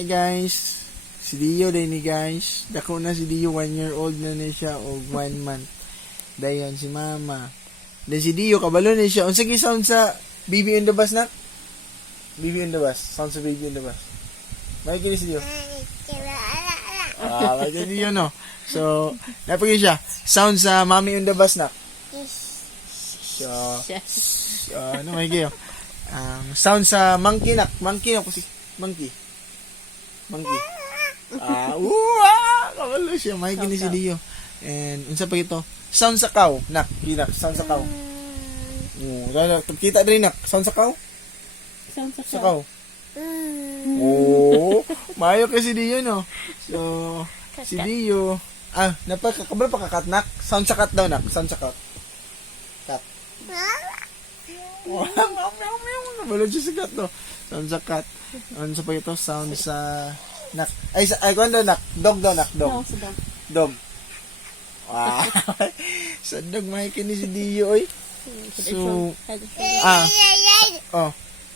Hi guys, si Dio din ni guys. Dako na si Dio, 1 year old na siya o 1 month. Dayon si mama. Then si Dio, kabalo na siya. Unsa gi sound sa Baby in the Bus na? Baby in the Bus. Sound sa Baby in the Bus. May kini si Dio. May kini Dio no. So, napagin siya. Sound sa Mommy in the Bus na. So, ano may kayo? Sound sa monkey nak. Monkey na po si monkey. Monkey. Kabalo siya. May kini si Dio. And, unsa pa ito? Sound sa cow. Nak. Ginak. Sound sa cow. Kita rin nak. Sound sa cow? Sound sa Sa cow. Oh, mayo kasi Dio no. So, si Dio. Kabalo pa kakat nak. Sound sa cat daw nak. Sound sa cat. Cat. Kabalo siya sa cat no. Sound sa cat. Ano sa pa ito? Sound sa nak. Ay, kung daw nak. Dog daw nak. Dog. No, sa dog. Dog. Wow. Sa dog may kini si Dio oy. So,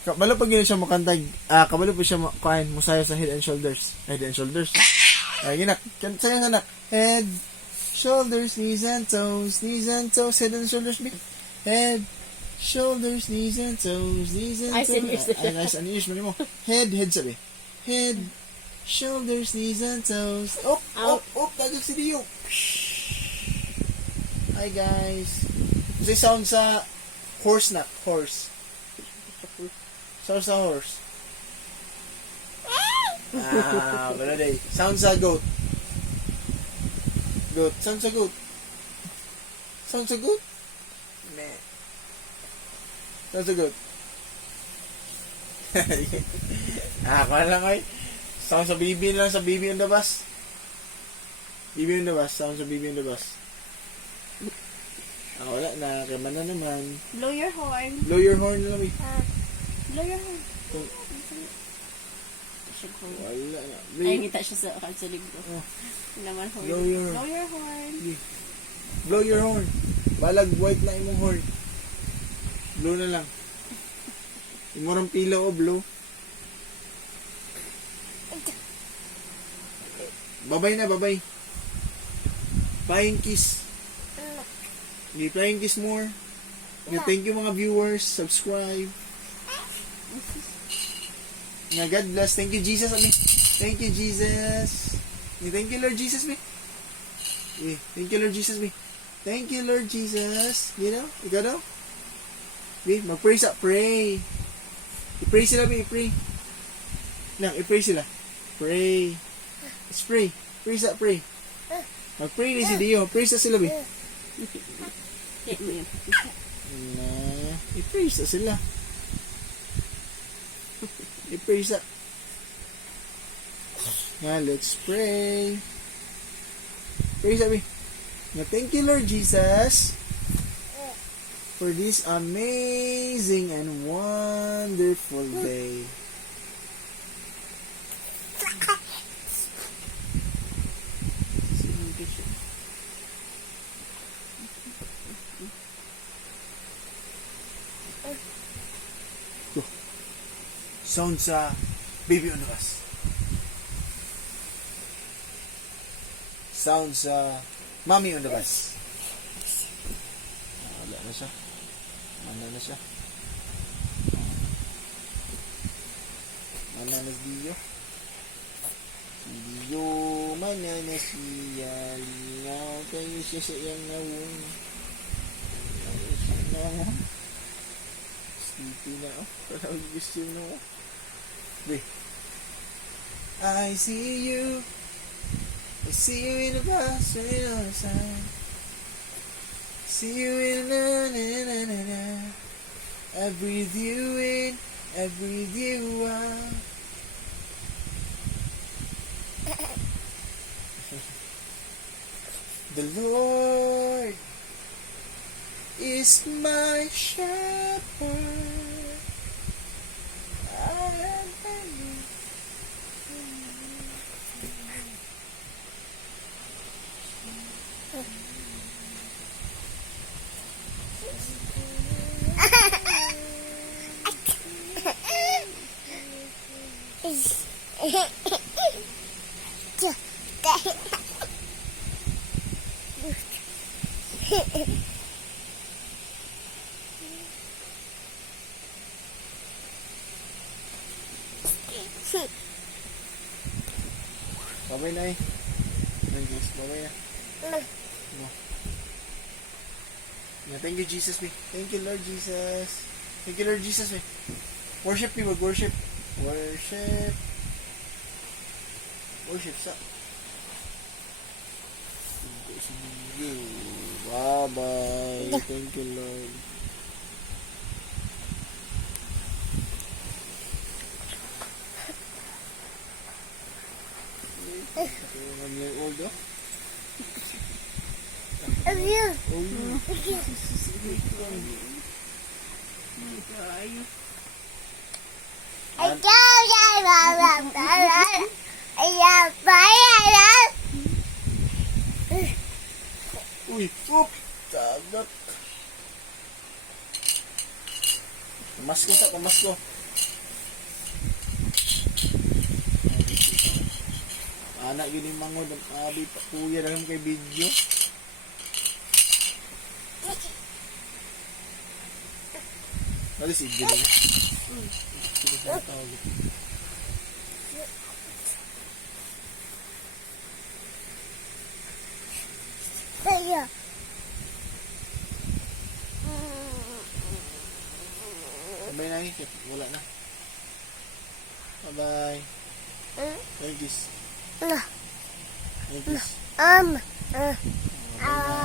kabalo pag gina siya makantag, kabalo po siya kuan musaya sa Head and Shoulders. Head and Shoulders. Ay ginak, kantay nga nak. Head, shoulders, knees and toes, head and shoulders. Head, shoulders, knees and toes, Ay, serious na siya. Ay, ano yun mo? Head sabi. Head, shoulders, knees and toes. Tagag si Dio. Hi guys. Kasi sound sa horse na. Horse. Sound sa horse. Wala day. Sound sa goat. Goat. Sound sa goat. Sound sa goat? Meh. Sound sa goat. Kaya lang ay. Sound sa baby lang. Sa baby on the bus. Baby on the bus. Sound sa baby on the bus. Wala na. Kaya man na naman. Blow your horn. Blow your horn lang eh. Blow your horn. Wala na. Ay, kita siya sa libro. Naman horn. Blow your horn. Blow your horn. Balag white na imong horn. Blow na lang. Imorang pila o blow. Babay na, babay. Flying kiss. Flying kiss more. Thank you mga viewers. Subscribe. God bless. Thank you Jesus. Thank you Jesus. Thank you Lord Jesus. Thank you Lord Jesus. Thank you Lord Jesus. You know? Ikaw daw? Mag-pray sa. Pray. I-pray sila. I-pray. I-pray sila. Pray. Let's pray. Pray sa. Pray. Mag-pray ni si Dio. Pray sa sila. I-pray sa sila. I-pray sa. Let's pray. Pray sabi. Thank you Lord Jesus for this amazing and wonderful day. Sound sa Baby on the Bus. Sound sa Mommy on the Bus. Wala na siya. Mana na siya. Mana na si Dio. Si Dio. Mana na siya. Lingaw kayo siya sa iyang nawon. Sleepy na. Parang gusto mo. I see you in the bus on the other side. See you in the I breathe you in, I breathe you out. The Lord is my shepherd. Hehe Babay na eh. Thank you. Babay na. No. Yeah, thank you, Jesus, me. Thank you, Lord Jesus. Thank you, Lord Jesus, me. Worship me, mag-worship. Worship. Worship sa. Bye-bye. Thank you, Lord. Okay, 1 year old, oh. Oh, uy, oop, tagat. Pamasko sa, pamasko. Anak gini mangod, abi pa kuya dalam kay video. Ano si Igil? Kita sa tawag. Bye na eh. Wala na. Bye-bye. Thank you. Thank you. Bye-bye.